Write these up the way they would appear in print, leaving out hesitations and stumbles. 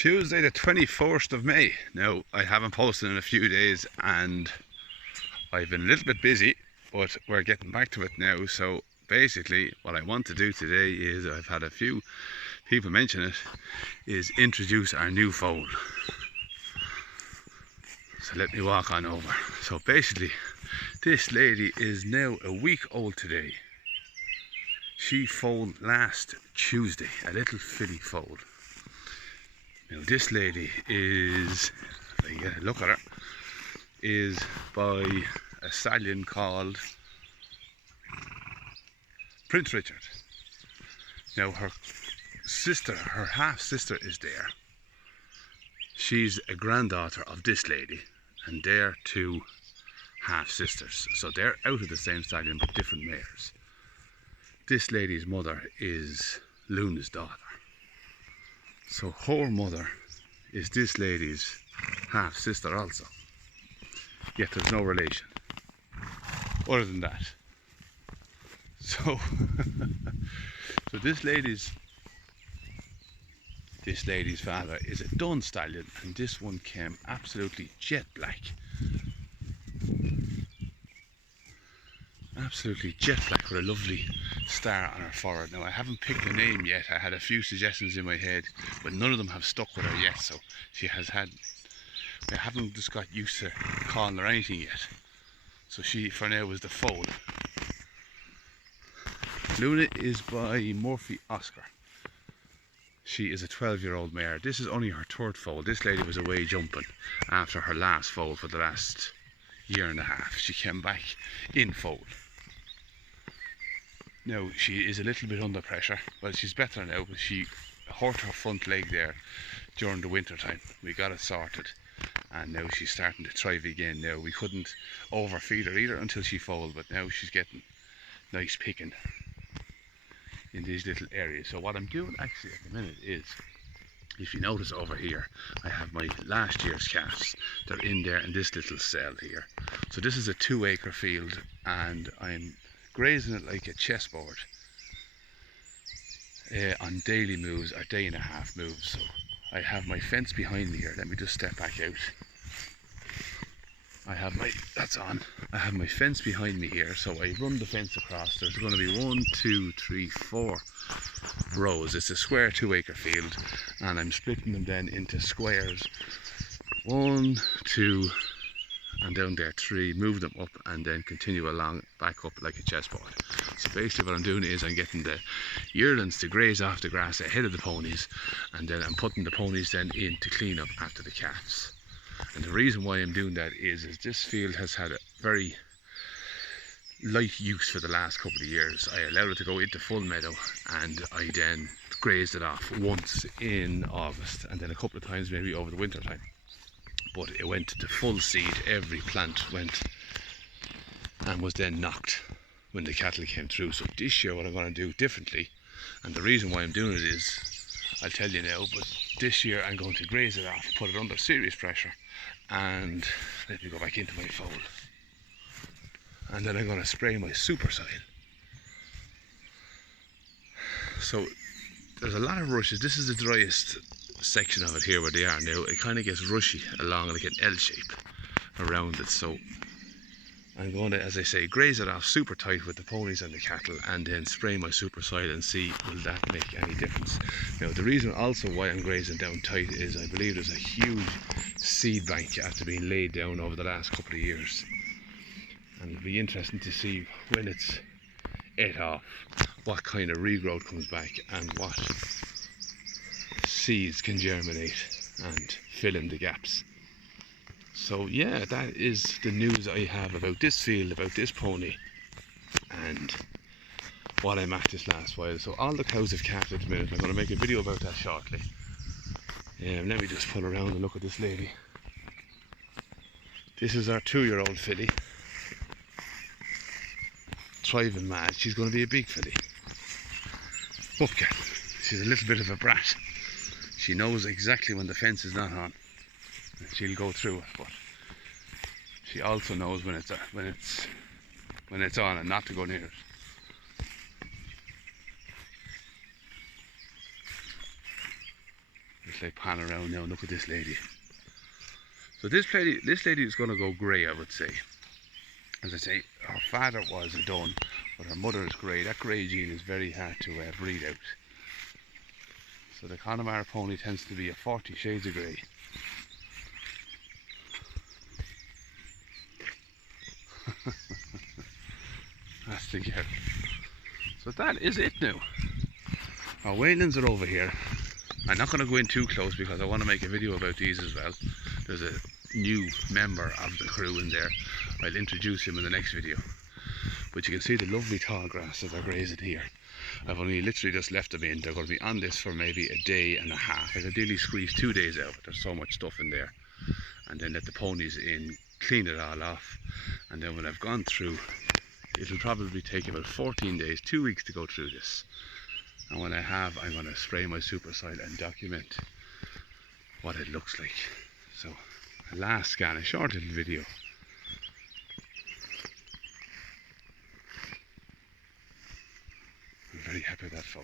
Tuesday the 21st of May. Now, I haven't posted in a few days and I've been a little bit busy, but we're getting back to it now. So basically what I want to do today is, I've had a few people mention it, is introduce our new foal. So let me walk on over. So basically this lady is now a week old today. She foaled last Tuesday, a little filly foal. Now this lady is, if I get a look at her, is by a stallion called Prince Richard. Now her sister, her half sister is there. She's a granddaughter of this lady, and they're two half sisters. So they're out of the same stallion but different mares. This lady's mother is Luna's daughter. So her mother is this lady's half sister also. Yet there's no relation other than that. So so this lady's father is a dun stallion, and this one came absolutely jet black. Absolutely jet black with a lovely star on her forehead. Now I haven't picked a name yet. I had a few suggestions in my head, but none of them have stuck with her yet. So she has had, I haven't just got used to calling her anything yet. So she for now is the foal. Luna is by Murphy Oscar. She is a 12-year-old mare. This is only her third foal. This lady was away jumping after her last foal for the last year and a half. She came back in foal. Now she is a little bit under pressure. Well, she's better now, but she hurt her front leg there during the winter time. We got it sorted, and now she's starting to thrive again. Now we couldn't overfeed her either until she foaled, but now she's getting nice picking in these little areas. So what I'm doing actually at the minute is, if you notice over here, I have my last year's calves. They're in there in this little cell here. So this is a 2-acre field, and I'm grazing it like a chessboard on daily moves or day and a half moves. So I have my fence behind me here. Let me just step back out. I have my, that's on. I have my fence behind me here, so I run the fence across. There's going to be 1, 2, 3, 4 rows. It's a square 2-acre field, and I'm splitting them then into squares. 1, 2, and down there 3. Move them up and then continue along back up like a chessboard. So basically what I'm doing is I'm getting the yearlings to graze off the grass ahead of the ponies, and then I'm putting the ponies then in to clean up after the calves. And the reason why I'm doing that is this field has had a very light use for the last couple of years. I allowed it to go into full meadow, and I then grazed it off once in August, and then a couple of times maybe over the winter time. But it went to full seed. Every plant went and was then knocked when the cattle came through. So this year what I'm going to do differently, and the reason why I'm doing it is, I'll tell you now, but this year I'm going to graze it off, put it under serious pressure, and let me go back into my foal. And then I'm going to spray my super soil. So there's a lot of rushes. This is the driest section of it here where they are now. It kind of gets rushy along like an L shape around it. So I'm going to, as I say, graze it off super tight with the ponies and the cattle, and then spray my super soil and see will that make any difference. Now the reason also why I'm grazing down tight is I believe there's a huge seed bank after being laid down over the last couple of years, and it'll be interesting to see when it's ate off what kind of regrowth comes back and what seeds can germinate and fill in the gaps. So yeah, that is the news I have about this field, about this pony, and what I'm at this last while. So all the cows have calved at the minute. I'm going to make a video about that shortly. Let me just pull around and look at this lady. This is our 2-year-old filly. Thriving mad. She's going to be a big filly. Okay. She's a little bit of a brat. She knows exactly when the fence is not on. She'll go through it, but she also knows when it's on and not to go near it. Just like pan around now and look at this lady. So this lady is going to go grey, I would say. As I say, her father was a dun, but her mother is grey. That grey gene is very hard to breed out. So the Connemara pony tends to be a 40 shades of grey. That's the girl. So that is it now. Our weanlings are over here. I'm not going to go in too close because I want to make a video about these as well. There's a new member of the crew in there. I'll introduce him in the next video. But you can see the lovely tall grass that are grazing here. I've only literally just left them in. They're going to be on this for maybe a day and a half. I'd ideally squeeze 2 days out, but there's so much stuff in there. And then let the ponies in, clean it all off. And then when I've gone through, it'll probably take about 14 days, 2 weeks to go through this. And when I have, I'm going to spray my super soil and document what it looks like. So, a last scan, a short little video. I'm very happy with that foal.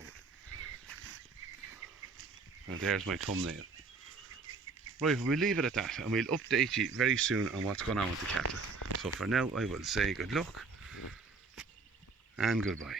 And there's my thumbnail. Right, we'll leave it at that and we'll update you very soon on what's going on with the cattle. So for now, I will say good luck and goodbye.